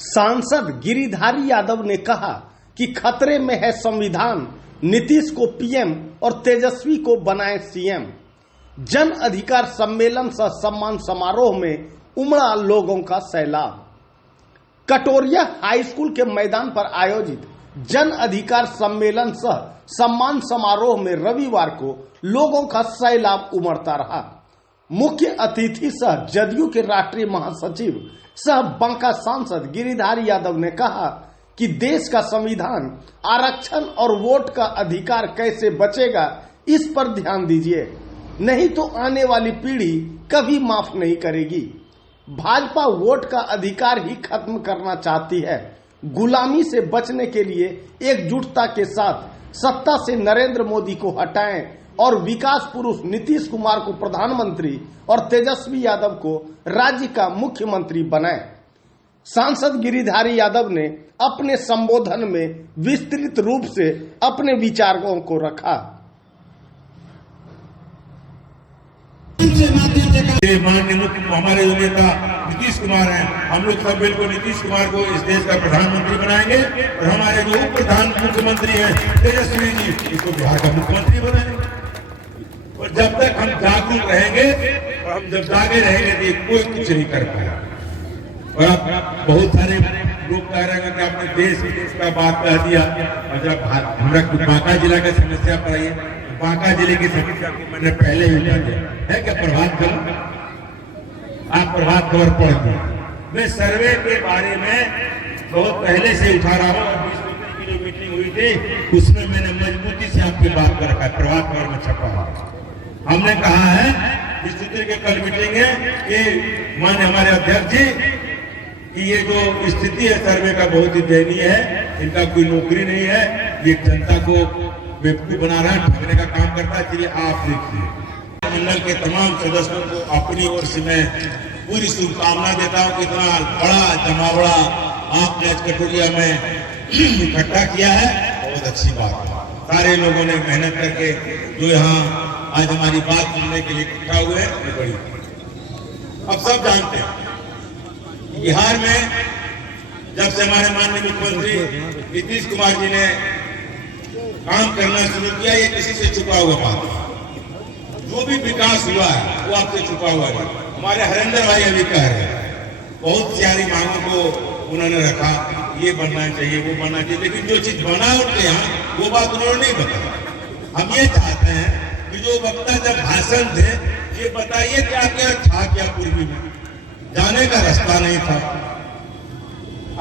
सांसद गिरिधारी यादव ने कहा कि खतरे में है संविधान, नीतीश को पीएम और तेजस्वी को बनाए सीएम। जन अधिकार सम्मेलन सह सम्मान समारोह में उमड़ा लोगों का सैलाब। कटोरिया हाई स्कूल के मैदान पर आयोजित जन अधिकार सम्मेलन सह सम्मान समारोह में रविवार को लोगों का सैलाब उमड़ता रहा। मुख्य अतिथि सह जदयू के राष्ट्रीय महासचिव सह बांका सांसद गिरिधारी यादव ने कहा कि देश का संविधान आरक्षण और वोट का अधिकार कैसे बचेगा, इस पर ध्यान दीजिए, नहीं तो आने वाली पीढ़ी कभी माफ नहीं करेगी। भाजपा वोट का अधिकार ही खत्म करना चाहती है। गुलामी से बचने के लिए एकजुटता के साथ सत्ता से नरेंद्र मोदी को हटाएं और विकास पुरुष नीतीश कुमार को प्रधानमंत्री और तेजस्वी यादव को राज्य का मुख्यमंत्री बनाएं। सांसद गिरिधारी यादव ने अपने संबोधन में विस्तृत रूप से अपने विचारों को रखा। माननीय मुख्य हमारे जो नेता नीतीश कुमार हैं, हम लोग सब बिल्कुल नीतीश कुमार को इस देश का प्रधानमंत्री बनाएंगे और हमारे जो उप प्रधान मुख्यमंत्री हैं तेजस्वी जी, इसको बिहार का मुख्यमंत्री बनाएंगे। और जब तक हम जागरूक रहेंगे और हम जब जागे रहेंगे तो कोई कुछ नहीं कर पाएगा। और आप बहुत सारे लोग कह रहे हैं कि आपने देश विदेश का बात कह दिया, और जब हमारा बांका जिला का समस्या पर आइए, बांका जिले की समस्या को मैंने पहले ही उठा दिया है। क्या प्रभात खबर, आप प्रभात खबर पढ़ दिया। मैं सर्वे के बारे में बहुत पहले से उठा रहा हूँ और 20 की जो मीटिंग हुई थी उसमें मैंने मजबूती से आपकी बात कर रखा है, प्रभात खबर में छपा हुआ। हमने कहा है इस स्थिति के कल मीटिंग है कि माननीय हमारे अध्यक्ष जी कि ये जो स्थिति है सर्वे का बहुत ही दयनीय है, इनका कोई नौकरी नहीं है, ये जनता को बेवकूफ बना रहा है, ठगने का काम करता है। चलिए आप देखिए, मंडल के तमाम सदस्यों को अपनी ओर से मैं पूरी शुभकामना देता हूँ कि इतना बड़ा जमावड़ा आपने आज कटोरिया में इकट्ठा किया है, बहुत अच्छी बात है। सारे लोगों ने मेहनत करके जो यहाँ आज हमारी बात सुनने के लिए इकट्ठा हुए हैं, ये बड़ी। अब सब जानते हैं बिहार में जब से हमारे माननीय मुख्यमंत्री नीतीश कुमार जी ने काम करना शुरू किया, ये किसी से छुपा हुआ बात है। जो भी विकास हुआ है वो आपसे छुपा हुआ है। हमारे हरेंद्र भाई अभी कह रहे हैं, बहुत सारी मांगों को उन्होंने रखा, ये बनना चाहिए वो बनना चाहिए, लेकिन जो चीज बना उनके यहाँ वो बात उन्होंने नहीं बताया। हम ये चाहते हैं कि जो वक्ता जब भाषण थे, ये बताइए क्या क्या था, क्या पूर्वी में जाने का रास्ता नहीं था,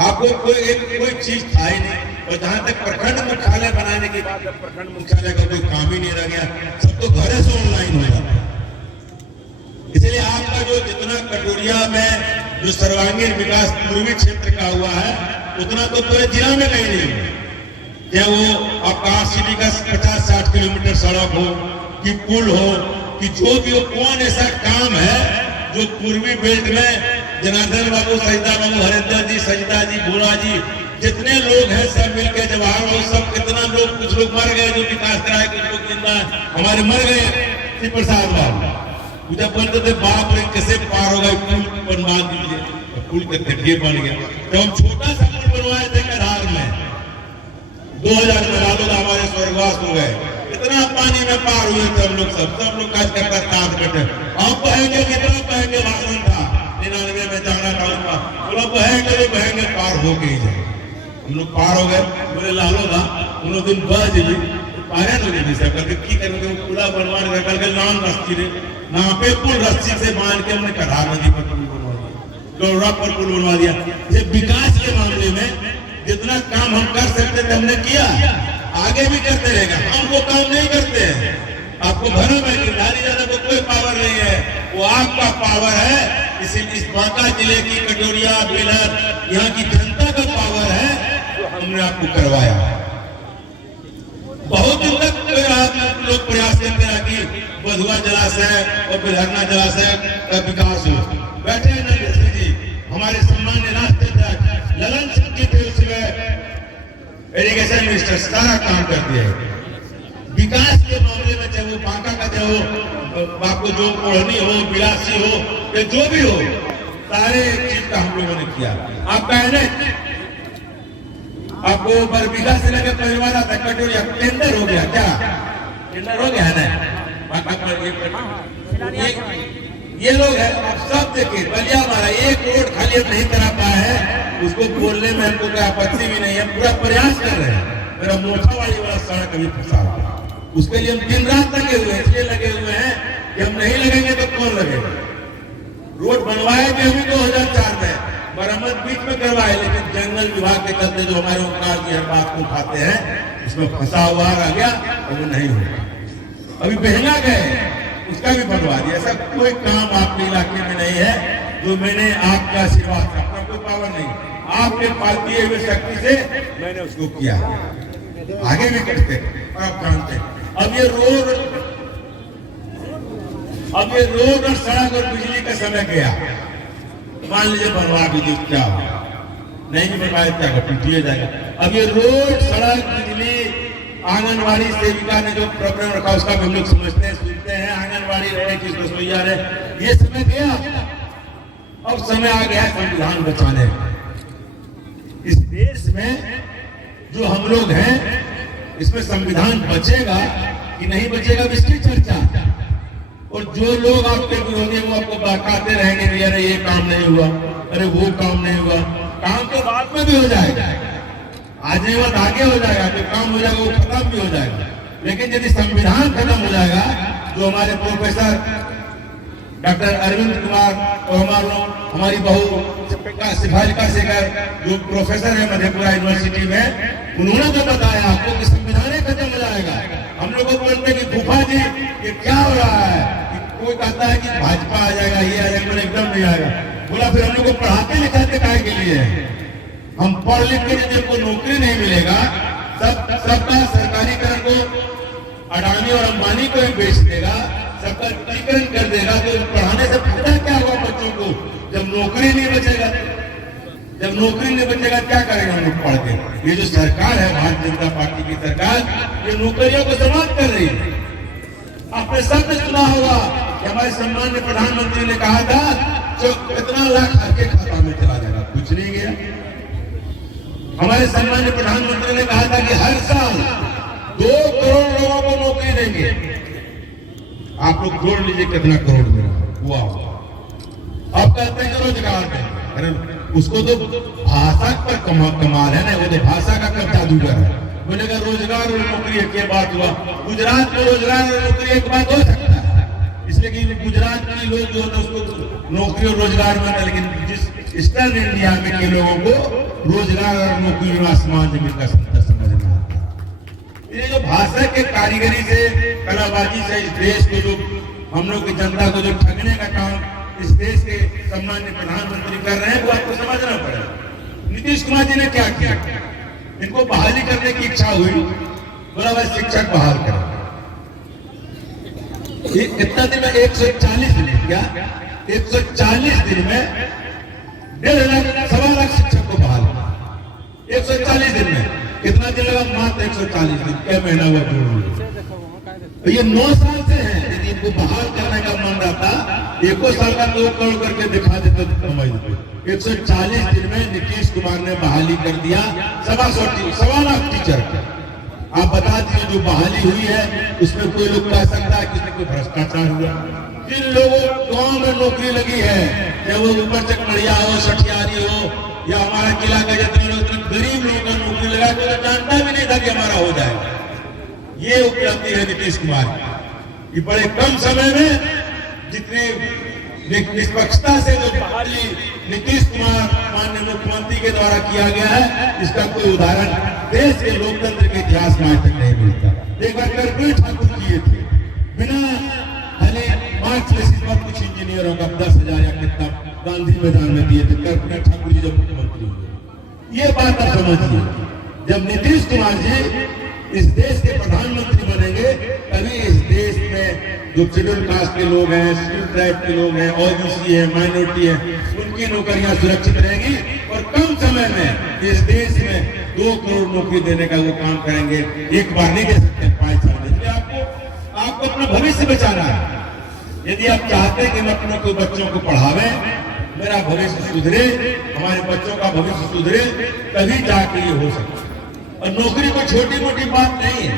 आपको कोई चीज था ही नहीं। और जहां तक प्रखंड मुख्यालय बनाने की बात, प्रखंड मुख्यालय का कोई काम ही नहीं रह गया, सब तो घरे से ऑनलाइन हो जाता है। इसलिए आपका जो जितना कटोरिया में जो सर्वांगीण विकास पूर्वी क्षेत्र का हुआ है, उतना तो पूरे जिला में कहीं नहीं हुआ। चाहे वो आपका सिटी का 50-60 किलोमीटर सड़क हो कि पुल हो कि जो भी हो, कौन ऐसा काम है जो पूर्वी बेल्ट में जनार्दन बाबू, सरिता बाबू, हरेंद्र जी, सजिता जी, भोला जी, जितने लोग हैं सब मिलकर जवाहर लोग सब, कितना लोग, कुछ लोग मर गए जो विकास कराए, कुछ लोग जिंदा हमारे मर गए। श्री प्रसाद बाबू जब बोलते थे बाप रे कैसे पार होगा, पुल बनवा दीजिए, पुल के तकिए बन गया। जब हम छोटा सा पुल बनवाए थे कधार में 2000 में, लालू हमारे स्वर्गवास हो गए, इतना पानी में पार हुए थे हम लोग सब लोग काज करता साथ बैठे। हम बहेंगे, कितना बहेंगे, भाषण था 99 में जाना था उसका, बोला बहेंगे पार हो के ही जाए। हम लोग पार हो गए, बोले लालो था उन दिन बज जी पारे नहीं सकते की करेंगे, पूरा बनवा कल के नाम रस्सी रे ना पे पुल रस्सी से बांध के हमने कधार नदी पर पुल बनवा दिया, गौरा पर पुल बनवा दिया। ये विकास के मामले में जितना काम हम कर सकते थे हमने किया, आगे भी करते रहेगा। हम वो काम नहीं करते हैं, आपको भरम है कि गिरिधारी यादव को कोई पावर नहीं है, वो आपका पावर है। इस बांका जिले की कटोरिया बेलर यहाँ की जनता का पावर है जो हमने आपको करवाया। बहुत दिन तक लोग प्रयास करते हैं कि बधुआ जलाशय और बिलहरना जलाशय का विकास हो। बैठे हैं नरेंद्र जी, हमारे सम्मान्य राष्ट्रीय ललन सिंह जी थे उसमें इरिगेशन मिनिस्टर, सारा काम कर दिया है। विकास के मामले में चाहे वो बांका का, चाहे वो आपको जो ओढ़नी हो, बिलासी हो या जो भी हो, सारे चीज का हम लोगों ने किया। आपका है ना, आपको बरबीघा से लेकर परिवार आता कटोरिया टेंडर हो गया, क्या टेंडर हो गया है ना? ये लोग है, आप सब देखिए, बलिया हमारा एक रोड खाली हम नहीं करा पाया है, उसको बोलने में हमको कोई आपत्ति भी नहीं है, पूरा प्रयास कर रहे हैं। मेरा मोठावाड़ी वाला सड़क अभी फंसा हुआ, उसके लिए हम दिन रात लगे हुए हैं, इसलिए लगे हुए हैं कि हम नहीं लगेंगे तो कौन लगेगा। रोड बनवाए थे अभी 2004 में, मरम्मत बीच में करवाए, लेकिन जंगल विभाग के चलते जो हमारे ओंकार की हर बात को उठाते हैं, उसमें फंसा हुआ आ गया और वो नहीं होगा। अभी बहना गए, उसका भी बनवा दिया। ऐसा कोई काम आपके इलाके में नहीं है जो मैंने आपका आशीर्वाद, अपना कोई पावर नहीं, आपके पालती हुए शक्ति से मैंने उसको किया, आगे भी करते और आप जानते हैं। अब ये रोड और सड़क और बिजली का समय गया, मान लीजिए बनवा भी दी, क्या नहीं भी बनवाए क्या पीटिए जाएगा। अब ये रोड सड़क बिजली आंगनवाड़ी सेविका ने जो प्रॉब्लम रखा उसका भी हम लोग समझते हैं, सुनते हैं, आंगनवाड़ी रहे किस रसोईया रहे, ये समय गया। अब समय आ गया संविधान बचाने का। इस देश में जो हम लोग हैं, इसमें संविधान बचेगा कि नहीं बचेगा इसकी चर्चा। और जो लोग आपके विरोधी वो आपको बहकाते रहेंगे कि अरे ये काम नहीं हुआ, अरे वो काम नहीं हुआ, काम तो बाद में भी हो जाएगा, आज नहीं हुआ आगे हो जाएगा, जो काम हो जाएगा वो खत्म भी हो जाएगा। लेकिन यदि संविधान खत्म हो जाएगा, जो हमारे प्रोफेसर डॉक्टर अरविंद कुमार और हमारी बहू सिफारिका शेखर जो प्रोफेसर है मधेपुरा यूनिवर्सिटी में, उन्होंने तो बताया आपको कि संविधान खत्म हो जाएगा। हम लोग को बोलते कि फूफा जी ये क्या हो रहा है, कोई कहता है कि भाजपा आ जाएगा, ये आ जाएगा, मैंने एकदम नहीं आएगा। बोला फिर हम लोग को पढ़ाते लिखाते काहे के लिए? हम पढ़ लिख के जिनको नौकरी नहीं मिलेगा, सबका सरकारीकरण को अडानी और अंबानी को ही बेच देगा, सबका निजीकरण कर देगा, तो पढ़ाने से फायदा क्या होगा बच्चों को? जब नौकरी नहीं बचेगा, क्या करेंगे हम लोग पढ़ के? ये जो सरकार है भारतीय जनता पार्टी की सरकार, ये नौकरियों को समाप्त कर रही है। आपने सबने सुना होगा कि हमारे सम्मानीय प्रधानमंत्री ने कहा था जो कितना लाख आपके खाता में चला जाएगा, कुछ नहीं गया। हमारे सम्मानीय प्रधानमंत्री ने कहा था कि हर साल 2 करोड़ लोगों को नौकरी देंगे। आप लोग जोड़ लीजिए कितना करोड़ में हुआ। अब कहते हैं रोजगार देंगे, उसको तो भाषा पर कमाल है ना, वो तो भाषा का कब जादूगर है। बोलेगा रोजगार और नौकरी एक बात हुआ, गुजरात में रोजगार और नौकरी एक बात हो सकता है, इसलिए कि गुजरात के लोग जो है उसको नौकरी और रोजगार में, लेकिन जिस ईस्टर्न इंडिया में के लोगों को रोजगार और नौकरी में आसमान जमीन का संतर समझ में आता है। ये जो भाषा के कारीगरी से, कलाबाजी से इस देश को जो हम लोग की जनता को जो ठगने का काम इस देश के सम्मानीय प्रधानमंत्री कर रहे हैं, वो आपको समझना पड़ेगा। नीतीश कुमार जी ने क्या किया? इनको बहाली करने की इच्छा हुई, बोला भाई शिक्षक बहाल करें। कितना दिन में? 140 दिन। क्या 140 दिन में 1.5 लाख 1.25 लाख शिक्षक को बहाल 140 दिन में। कितना दिन लगा? मात्र 140 दिन। क्या महीना हुआ? तो ये 9 साल से है। यदि इनको बहाल करने का मन रहता, 1 साल का 2 करोड़ करके दिखा देते तो समझ लो। 140 दिन में नीतीश कुमार ने बहाली कर दिया 1.25 लाख टीचर। आप बता दीजिए जो बहाली हुई है उसमें कोई लोग कह सकता है कि इसमें कोई भ्रष्टाचार हुआ? जिन लोगों गांव में नौकरी लगी है, चाहे वो ऊपर चकमड़िया हो, सठियारी हो, या हमारा किला का जितने गरीब लोगों का नौकरी लगा, तो जानता भी नहीं था कि हमारा हो जाएगा। ये उपलब्धि है नीतीश कुमार की। बड़े कम समय में जितने निष्पक्षता से जो बहाली नीतीश कुमार माननीय मुख्यमंत्री के द्वारा किया गया है, इसका कोई उदाहरण देश के लोकतंत्र के इतिहास में आज तक नहीं मिलता। एक बार कर्पूरी ठाकुर किए थे, बिना भले मार्क्स बेसिस पर कुछ इंजीनियरों का 10,000 या कितना गांधी मैदान में दिए थे कर्पूरी ठाकुर जी जब मुख्यमंत्री हुए। ये बात आप समझिए, जब नीतीश कुमार जी इस देश के प्रधानमंत्री बनेंगे, तभी इस देश में जो शेड्यूल कास्ट के लोग हैं, शेड्यूल ट्राइब के लोग हैं, ओबीसी है, माइनॉरिटी है, उनकी नौकरियां सुरक्षित रहेंगी और कम समय में इस देश में 2 करोड़ नौकरी देने का वो काम करेंगे। एक बार नहीं दे सकते, 5 साल देंगे। आपको अपना भविष्य बचाना है। यदि आप चाहते हैं कि हम अपने को बच्चों को पढ़ावें, मेरा भविष्य सुधरे, हमारे बच्चों का भविष्य सुधरे, तभी जाके ये हो सकता है। और नौकरी कोई छोटी मोटी बात नहीं है,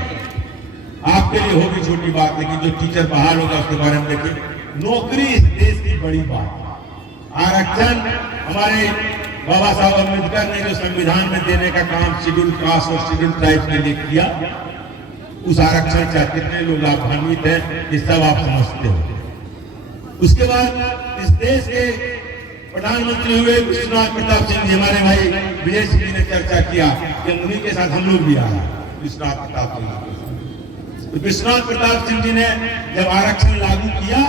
आपके लिए होगी छोटी बात, लेकिन जो टीचर बहाल होगा उसके बारे में देखिए, नौकरी इस देश की बड़ी बात है। आरक्षण हमारे बाबा साहब अम्बेडकर ने जो संविधान में देने का काम शेड्यूल कास्ट और शेड्यूल ट्राइब के लिए किया, उस आरक्षण से कितने लोग लाभान्वित हैं, ये सब आप समझते हो। उसके बाद इस देश के प्रधानमंत्री हुए विश्वनाथ प्रताप सिंह जी, हमारे भाई विजय सिंह जी ने चर्चा किया कि उन्हीं के साथ हम लोग भी आए विश्वनाथ प्रताप सिंह जी। तो विश्वनाथ प्रताप सिंह जी ने जब आरक्षण लागू किया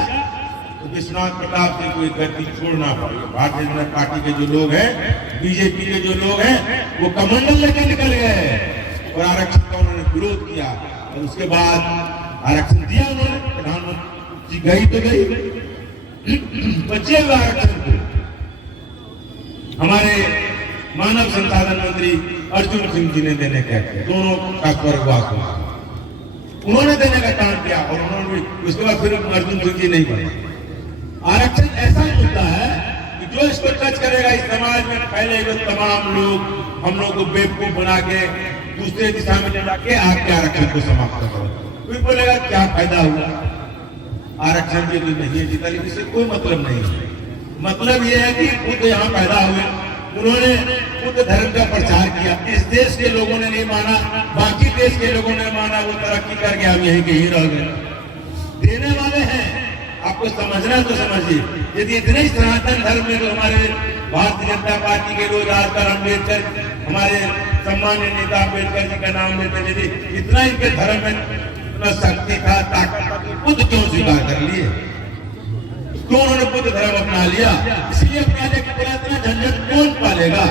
तो विश्वनाथ प्रताप सिंह को एक गलती छोड़ना पड़ी। भारतीय जनता पार्टी के जो लोग हैं, बीजेपी के जो लोग हैं, वो कमंडल लेके निकल गए और आरक्षण का उन्होंने विरोध किया। और उसके बाद आरक्षण दिया उन्होंने, प्रधानमंत्री जी गई तो गई, बचे हुए आरक्षण को हमारे मानव संसाधन मंत्री अर्जुन सिंह जी ने देने का किया, दोनों का स्वर्गवास हुआ, उन्होंने देने का काम किया और उन्होंने उसके बाद फिर अर्जुन सिंह जी नहीं बने। आरक्षण ऐसा मुद्दा है कि जो इसको टच करेगा, इस समाज में फैले हुए तमाम लोग हम लोग को बेवकूफ बना के दूसरे दिशा में ले जाके आपके आरक्षण को समाप्त करो। कोई बोलेगा क्या फायदा हुआ, आरक्षण भी नहीं है जीता, लेकिन इससे कोई मतलब नहीं है। मतलब यह है कि खुद यहाँ पैदा हुए, उन्होंने बुद्ध धर्म का प्रचार किया, इस देश के लोगों ने नहीं माना, बाकी देश के लोगों ने माना, वो तरक्की करके हम यहीं के ही रह गए। देने वाले हैं, आपको समझना तो समझिए। यदि इतने सनातन धर्म में तो हमारे भारतीय जनता पार्टी के लोग आजकल अम्बेडकर, हमारे सम्मान्य नेता अम्बेडकर जी का नाम लेते, यदि इतना इनके धर्म में इतना शक्ति था, ताकत था, तो बुद्ध क्यों स्वीकार कर लिए, क्यों उन्होंने बुद्ध धर्म अपना लिया? इसलिए अपना लिया कि बोला इतना झंझट कौन पालेगा,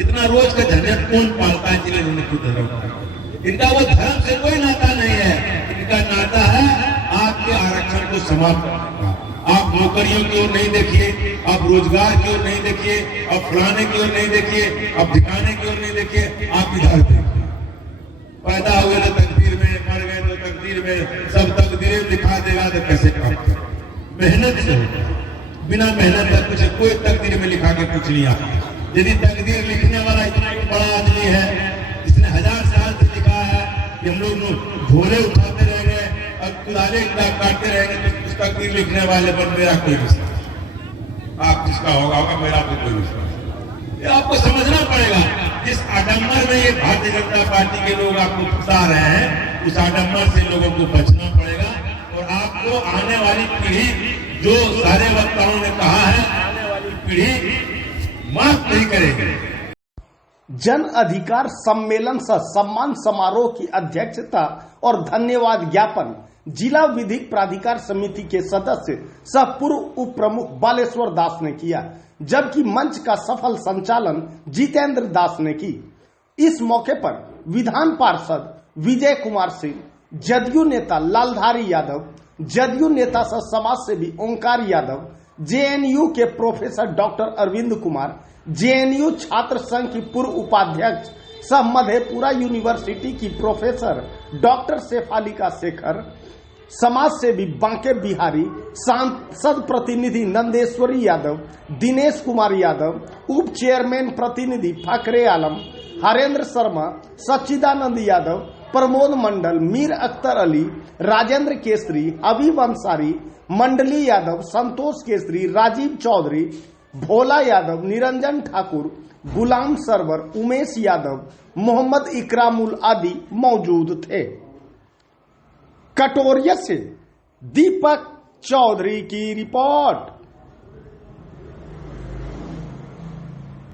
इतना रोज का झंझट कौन पालता है, इसलिए उन्होंने बुद्ध धर्म अपनाया। इनका वो धर्म से कोई नाता नहीं है, इनका नाता है आपके आरक्षण को समाप्त करने का। आप नौकरियों की ओर नहीं देखिए, आप रोजगार की ओर नहीं देखिए, आप फलाने की ओर नहीं देखिए, आप ठिकाने की ओर नहीं देखिए, आप इधर देखिए। पैदा हुए तो तकदीर में, मर गए तो तकदीर में, सब तकदीरें दिखा देगा तो कैसे काम करें? मेहनत से होगा, बिना मेहनत का कुछ, कोई तकदीर में लिखा के कुछ नहीं आता। यदि तकदीर लिखने वाला इतना बड़ा आदमी है, जिसने 1000 साल से लिखा है कि हम लोग झोले उठाते रहेंगे और कुदाले काटते रहेंगे, तो उस तकदीर लिखने वाले पर मेरा कोई विश्वास, आप जिसका होगा होगा, मेरा तो कोई विश्वास। ये आपको समझना पड़ेगा। जिस आडम्बर में ये भारतीय जनता पार्टी के लोग आपको फंसा रहे हैं, उस आडम्बर से लोगों को बचना पड़ेगा। और आपको आने वाली पीढ़ी, जो सारे वक्ताओं ने कहा है, आने वाली पीढ़ी माफ नहीं करेगी। जन अधिकार सम्मेलन सह सम्मान समारोह की अध्यक्षता और धन्यवाद ज्ञापन जिला विधिक प्राधिकार समिति के सदस्य सह पूर्व उप प्रमुख बालेश्वर दास ने किया, जबकि मंच का सफल संचालन जितेंद्र दास ने की। इस मौके पर विधान पार्षद विजय कुमार सिंह, जदयू नेता लालधारी यादव, जदयू नेता सह समाज सेवी ओंकार यादव, जेएनयू के professor doctor Arvind Kumar, JNU छात्र संघ की पूर्व उपाध्यक्ष सह मधेपुरा यूनिवर्सिटी की प्रोफेसर डॉक्टर शेफालिका शेखर, समाज सेवी बांके बिहारी, सांसद प्रतिनिधि नंदेश्वरी यादव, दिनेश कुमार यादव, उप चेयरमैन प्रतिनिधि फाकरे आलम, हरेंद्र शर्मा, सच्चिदानंद यादव, प्रमोद मंडल, मीर अख्तर अली, राजेंद्र केसरी, हबीब अंसारी, मंडली यादव, संतोष केसरी, राजीव चौधरी, भोला यादव, निरंजन ठाकुर, गुलाम सरवर, उमेश यादव, मोहम्मद इकरामुल आदि मौजूद थे। कटोरिया से दीपक चौधरी की रिपोर्ट।